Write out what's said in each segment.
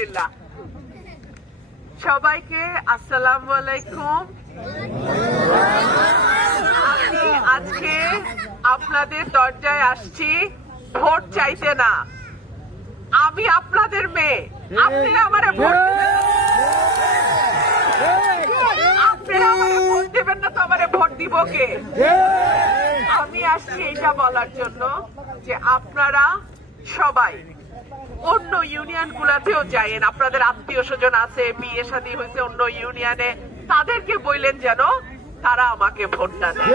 আলহামদুলিল্লাহ। সবাইকে আসসালামু আলাইকুম। আমি আজকে আপনাদের দরজায় আসছি ভোট চাইতে না। আমি আপনাদের মেয়ে, আপনি আমারে ভোট ভোট দেবেন না তো আমারে ভোট দিব কে? আমি আসছি এটা বলার জন্য যে আপনারা সবাই অন্য ইউনিয়ন গুলাতেও যায়েন, আপনাদের আত্মীয় স্বজন আছে, বিয়ে শাদী হয়েছে অন্য ইউনিয়নে, তাদেরকে বললেন যেন তারা আমাকে ভোটটা দেয়।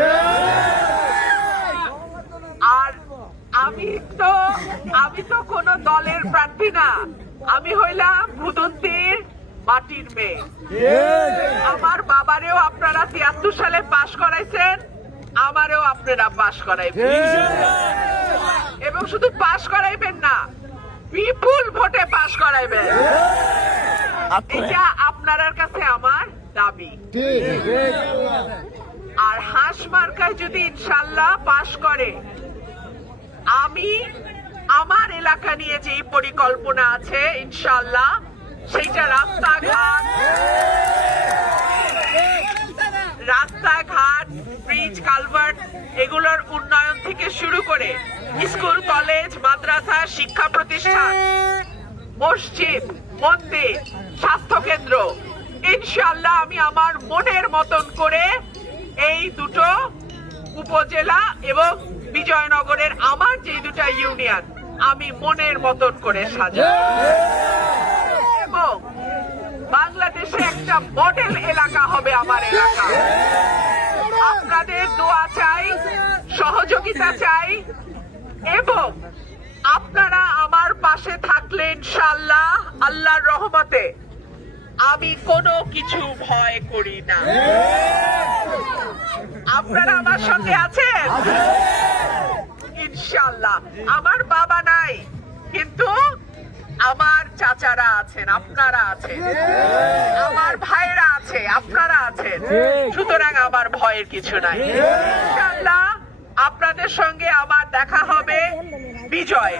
আর আমি তো কোন দলের প্রার্থী না, আমি হইলাম ভুদন্তির মাটির মেয়ে। আমার বাবারেও আপনারা ৭৩ সালে পাশ করাইছেন, আমারও আপনারা পাশ করাইবেন, এবং শুধু পাশ করাইবেন না, বিপুল ভোটে পাশ করাইবেন। এটা আপনার কাছে আমার দাবি। আর হাঁস মার্কায় যদি ইনশাল্লাহ পাশ করে, আমি আমার এলাকা নিয়ে যে পরিকল্পনা আছে ইনশাল্লাহ সেইটা রাস্তাঘাট, ব্রিজ, কালভার্ট এগুলোর উন্নয়ন থেকে শুরু করে স্কুল, কলেজ, মাদ্রাসা, শিক্ষা প্রতিষ্ঠান, মসজিদ, মন্দির, স্বাস্থ্য কেন্দ্র ইনশাআল্লাহ আমি আমার মনের মতন করে এই দুটো উপজেলা এবং বিজয়নগরের আমার যে দুটা ইউনিয়ন আমি মনের মতন করে সাজাবো, এবং বাংলাদেশে একটা মডেল এলাকা হবে আমার এলাকা। আপনাদের দোয়া চাই, সহযোগিতা চাই, এবং আপনারা আমার পাশে থাকলে ইনশাআল্লাহ আল্লাহর রহমতে আমি কোনো কিছু ভয় করি না। আপনারা আমার সঙ্গে আছেন ইনশাআল্লাহ। আমার বাবা নাই, কিন্তু আমার চাচারা আছেন, আপনারা আছেন, আমার ভাইরা আছে, আপনারা আছেন, সুতরাং আমার ভয়ের কিছু নাই। ইনশাআল্লাহ আপনাদের সঙ্গে আমার দেখা হবে বিজয়ে।